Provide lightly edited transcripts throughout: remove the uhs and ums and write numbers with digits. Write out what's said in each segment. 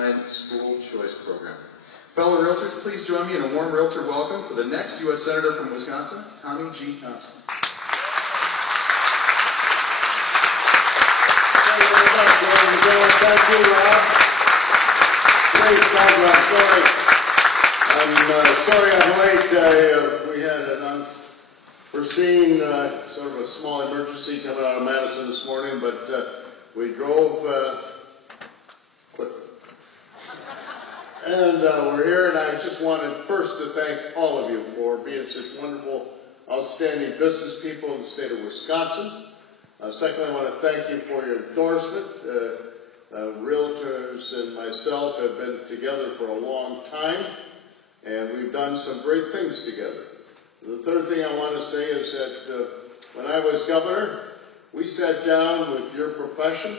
lifetime school choice program. Fellow Realtors, please join me in a warm Realtor welcome for the next U.S. Senator from Wisconsin, Tommy G. Thompson. Thank you, Rob. Great program. Sorry I'm late. We had an unforeseen sort of a small emergency coming out of Madison this morning, but we drove quickly. And we're here, and I just wanted first to thank all of you for being such wonderful, outstanding business people in the state of Wisconsin. Secondly, I want to thank you for your endorsement. Realtors and myself have been together for a long time, and we've done some great things together. The third thing I want to say is that when I was governor, we sat down with your profession,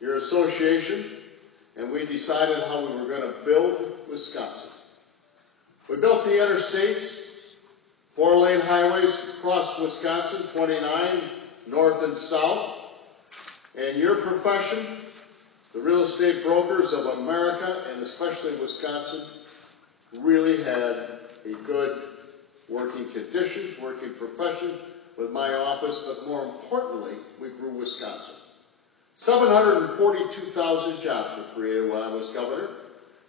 your association, and we decided how we were going to build Wisconsin. We built the interstates, 4-lane highways across Wisconsin, 29 north and south, and your profession, the real estate brokers of America, and especially Wisconsin, really had a good working conditions, working profession with my office, but more importantly, we grew Wisconsin. 742,000 jobs were created when I was governor,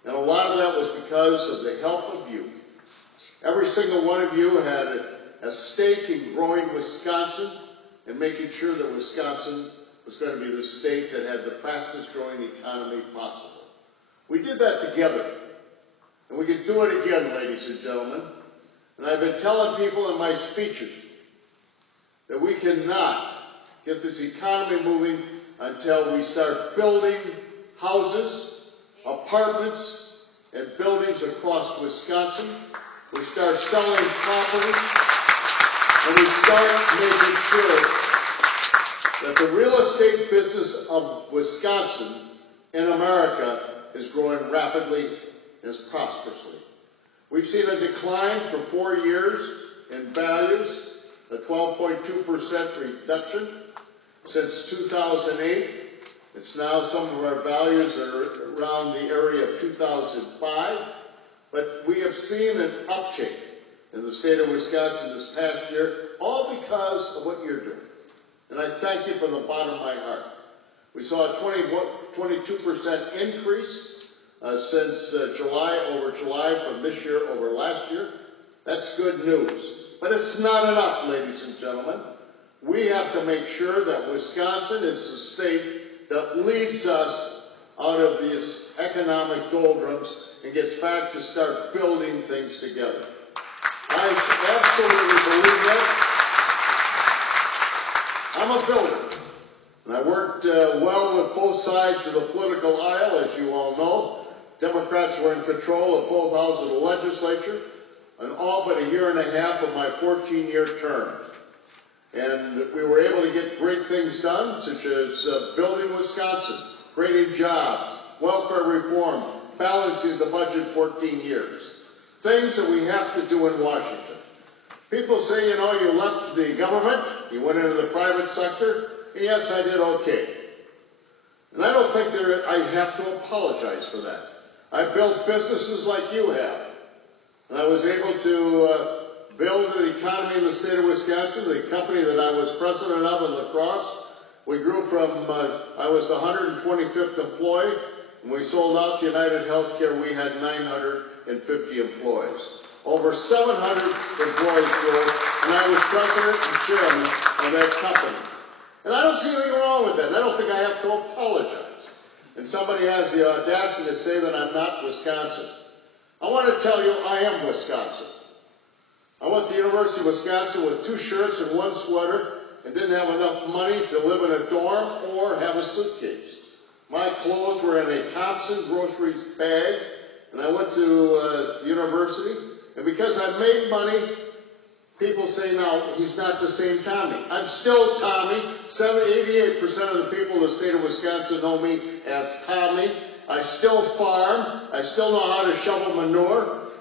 and a lot of that was because of the help of you. Every single one of you had a stake in growing Wisconsin and making sure that Wisconsin was going to be the state that had the fastest growing economy possible. We did that together, and we could do it again, ladies and gentlemen. And I've been telling people in my speeches that we cannot get this economy moving until we start building houses, apartments, and buildings across Wisconsin. We start selling property, and we start making sure that the real estate business of Wisconsin in America is growing rapidly and prosperously. We've seen a decline for 4 years in values, a 12.2% reduction since 2008. It's now some of our values are around the area of 2005, but we have seen an uptick in the state of Wisconsin this past year, all because of what you're doing. And I thank you from the bottom of my heart. We saw a 22% increase since July over July from this year over last year. That's good news. But it's not enough, ladies and gentlemen. We have to make sure that Wisconsin is the state that leads us out of these economic doldrums and gets back to start building things together. I absolutely believe that. I'm a builder, and I worked well with both sides of the political aisle, as you all know. Democrats were in control of both houses of the legislature in all but a year and a half of my 14-year term. And we were able to get great things done, such as building Wisconsin, creating jobs, welfare reform, balancing the budget 14 years. Things that we have to do in Washington. People say, you know, you left the government, you went into the private sector, and yes, I did okay. And I don't think I have to apologize for that. I built businesses like you have. And I was able to build an economy in the state of Wisconsin. The company that I was president of in La Crosse, we grew from, I was the 125th employee, and we sold out to United Healthcare. We had 950 employees. Over 700 employees grew, and I was president and chairman of that company. And I don't see anything wrong with that, and I don't think I have to apologize. And somebody has the audacity to say that I'm not Wisconsin. I want to tell you I am Wisconsin. I went to the University of Wisconsin with 2 shirts and 1 sweater and didn't have enough money to live in a dorm or have a suitcase. My clothes were in a Thompson groceries bag, and I went to university. And because I made money, people say now, he's not the same Tommy. I'm still Tommy. 88% of the people in the state of Wisconsin know me as Tommy. I still farm. I still know how to shovel manure,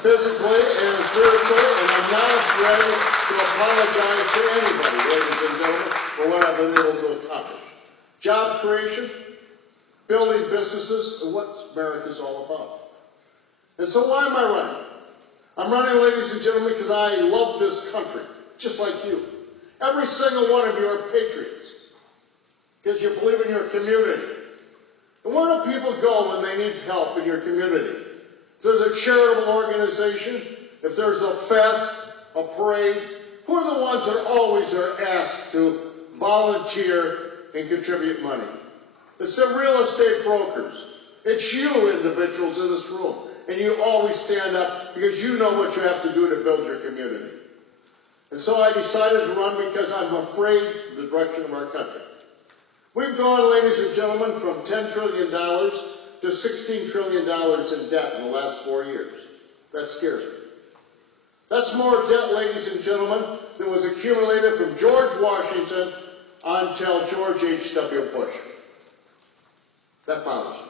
physically and spiritually, and I'm not afraid to apologize to anybody, ladies and gentlemen, for what I've been able to accomplish. Job creation. building businesses, and what America's all about. And so why am I running? I'm running, ladies and gentlemen, because I love this country, just like you. Every single one of you are patriots, because you believe in your community. And where do people go when they need help in your community? If there's a charitable organization, if there's a fest, a parade, who are the ones that always are asked to volunteer and contribute money? It's the real estate brokers. It's you individuals in this room. And you always stand up because you know what you have to do to build your community. And so I decided to run because I'm afraid of the direction of our country. We've gone, ladies and gentlemen, from $10 trillion to $16 trillion in debt in the last 4 years. That scares me. That's more debt, ladies and gentlemen, than was accumulated from George Washington until George H.W. Bush. That bothers me.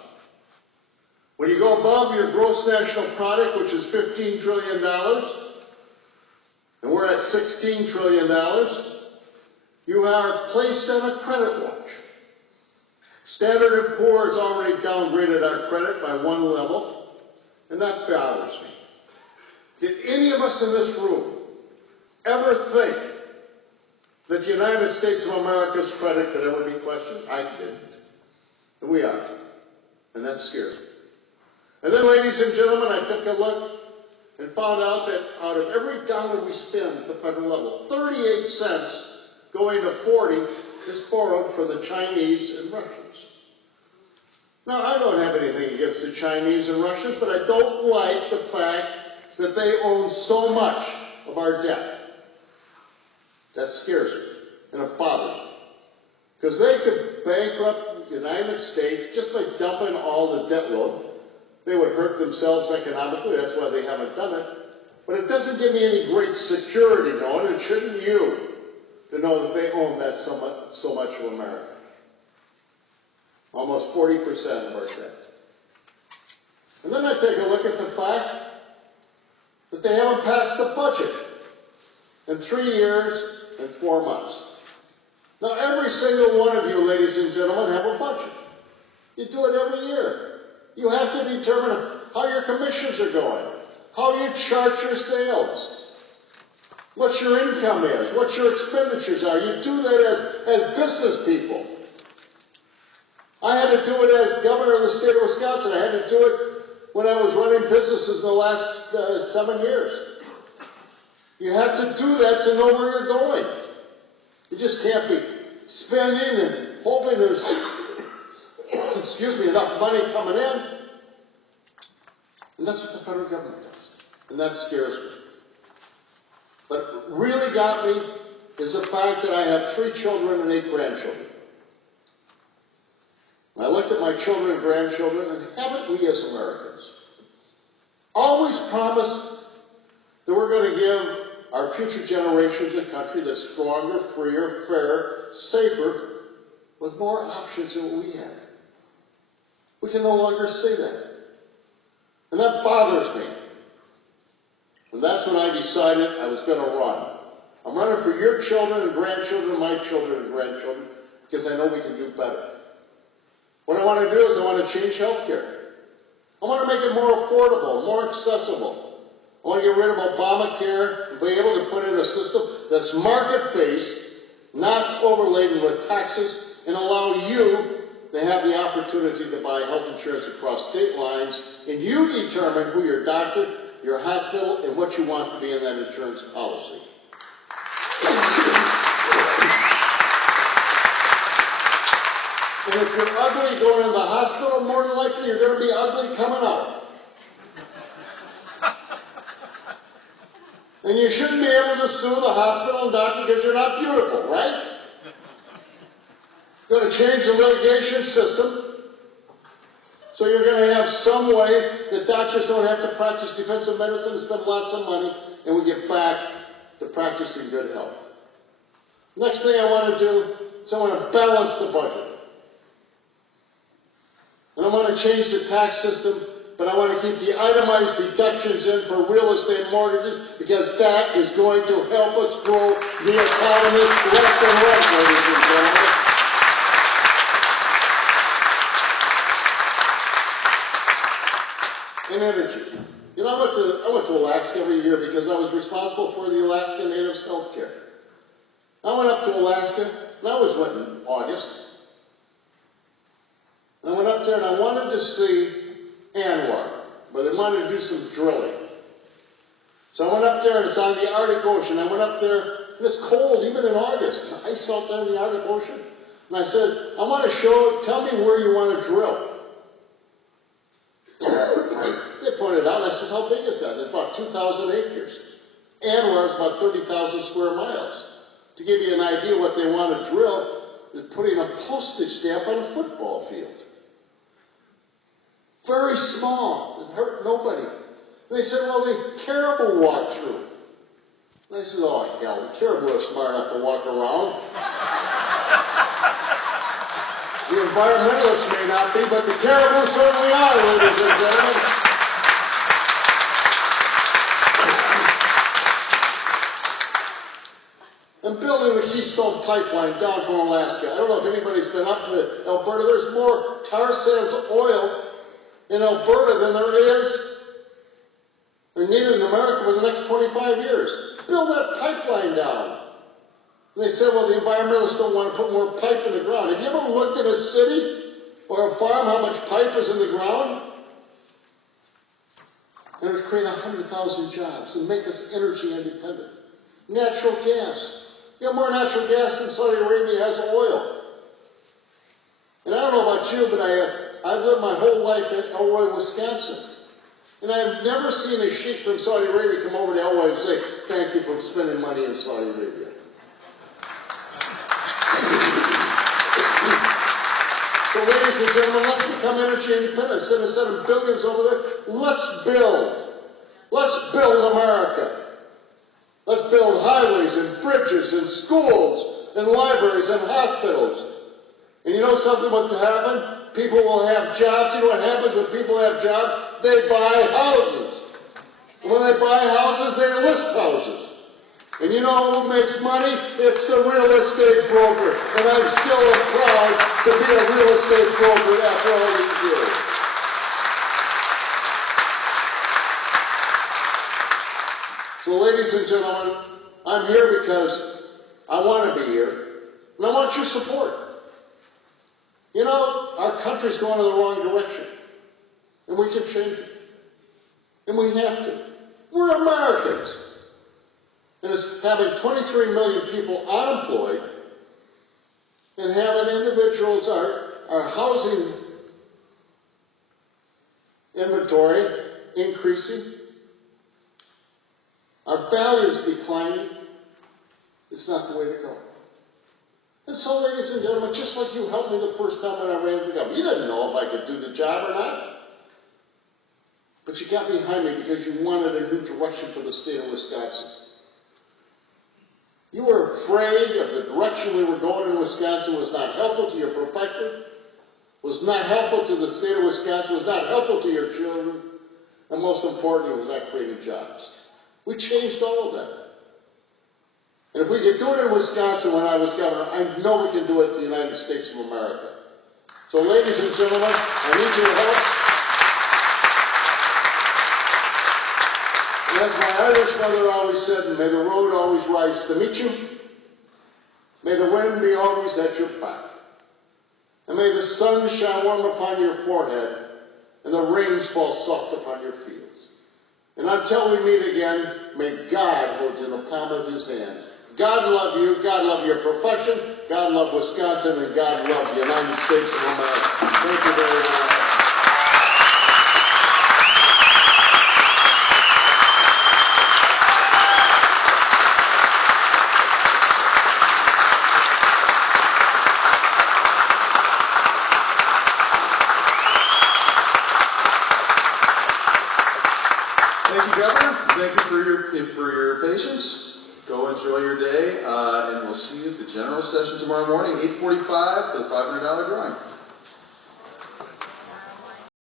When you go above your gross national product, which is $15 trillion, and we're at $16 trillion, you are placed on a credit watch. Standard & Poor has already downgraded our credit by 1 level, and that bothers me. Did any of us in this room ever think that the United States of America's credit could ever be questioned? I didn't. And we are. And that scares me. And then, ladies and gentlemen, I took a look and found out that out of every dollar we spend at the federal level, 38 cents going to 40 is borrowed from the Chinese and Russians. Now, I don't have anything against the Chinese and Russians, but I don't like the fact that they own so much of our debt. That scares me, and it bothers me. Because they could bankrupt the United States just by dumping all the debt load. They would hurt themselves economically, that's why they haven't done it. But it doesn't give me any great security knowing, and shouldn't you, to know that they own that so much of America. Almost 40% of our debt. And then I take a look at the fact that they haven't passed the budget in 3 years and 4 months. Now, every single one of you, ladies and gentlemen, have a budget. You do it every year. You have to determine how your commissions are going, how you chart your sales, what your income is, what your expenditures are. You do that as business people. I had to do it as governor of the state of Wisconsin. I had to do it when I was running businesses in the last 7 years. You have to do that to know where you're going. You just can't be spending and hoping there's enough money coming in. And that's what the federal government does. And that scares me. But what really got me is the fact that I have 3 children and 8 grandchildren. And I looked at my children and grandchildren, and haven't we as Americans always promised that we're going to give our future generations a country that's stronger, freer, fairer, safer, with more options than what we have? We can no longer say that. And that bothers me. And that's when I decided I was going to run. I'm running for your children and grandchildren, my children and grandchildren, because I know we can do better. What I want to do is I want to change health care. I want to make it more affordable, more accessible. I want to get rid of Obamacare and be able to put in a system that's market-based, not overladen with taxes, and allow you to have the opportunity to buy health insurance across state lines, and you determine who your doctor, your hospital, and what you want to be in that insurance policy. And if you're ugly going in the hospital, more than likely you're going to be ugly coming out. And you shouldn't be able to sue the hospital and doctor because you're not beautiful, right? You're going to change the litigation system. So you're going to have some way that doctors don't have to practice defensive medicine and spend lots of money, and we get back to practicing good health. Next thing I want to do is I want to balance the budget. And I want to change the tax system, but I want to keep the itemized deductions in for real estate mortgages, because that is going to help us grow the economy left and right, ladies and gentlemen. and energy. You know, I went to Alaska every year because I was responsible for the Alaska Natives' health care. I went up to Alaska, and I always went in August. And I went up there and I wanted to see Anwar, where they wanted to do some drilling. So I went up there and it's on the Arctic Ocean. I went up there and it's cold, even in August. Ice out there in the Arctic Ocean. And I said, I want to tell me where you want to drill. They pointed out, and I said, how big is that? It's about 2,000 acres. Anwar is about 30,000 square miles. To give you an idea what they want to drill is putting a postage stamp on a football field. Very small. It hurt nobody. And they said, well, the caribou walk through. And I said, oh, hell, the caribou are smart enough to walk around. The environmentalists may not be, but the caribou certainly are, ladies and gentlemen. And building the Keystone Pipeline down from Alaska. I don't know if anybody's been up to Alberta. There's more tar sands oil in Alberta than there is or needed in America for the next 25 years. Build that pipeline down. And they said, well, the environmentalists don't want to put more pipe in the ground. Have you ever looked at a city or a farm, how much pipe is in the ground? And it would create 100,000 jobs and make us energy independent. Natural gas. You have more natural gas than Saudi Arabia has oil. And I don't know about you, but I've lived my whole life in Elroy, Wisconsin. And I've never seen a sheik from Saudi Arabia come over to Elroy and say, thank you for spending money in Saudi Arabia. So ladies and gentlemen, let's become energy independent. Instead of sending billions over there, let's build. Let's build America. Let's build highways and bridges and schools and libraries and hospitals. And you know something what will happen? People will have jobs. You know what happens when people have jobs? They buy houses. And when they buy houses, they list houses. And you know who makes money? It's the real estate broker. And I'm still proud to be a real estate broker after all these years. So ladies and gentlemen, I'm here because I want to be here. And I want your support. You know, our country's going in the wrong direction. And we can change it. And we have to. We're Americans. And it's having 23 million people unemployed and having individuals, our housing inventory increasing, our values declining. It's not the way to go. And so, ladies and gentlemen, just like you helped me the first time when I ran for government, you didn't know if I could do the job or not. But you got behind me because you wanted a new direction for the state of Wisconsin. You were afraid of the direction we were going in Wisconsin was not helpful to your profession, was not helpful to the state of Wisconsin, was not helpful to your children, and most importantly, was not creating jobs. We changed all of that. And if we could do it in Wisconsin when I was governor, I know we can do it in the United States of America. So ladies and gentlemen, I need your help. And as my Irish mother always said, may the road always rise to meet you. May the wind be always at your back. And may the sun shine warm upon your forehead and the rains fall soft upon your fields. And until we meet again, may God hold you in the palm of his hand. God love you, God love your profession, God love Wisconsin, and God love the United States of America. Thank you very much. Thank you, Governor. Thank you for your patience. Go enjoy your day, and we'll see you at the general session tomorrow morning, 8:45 for the $500 drawing.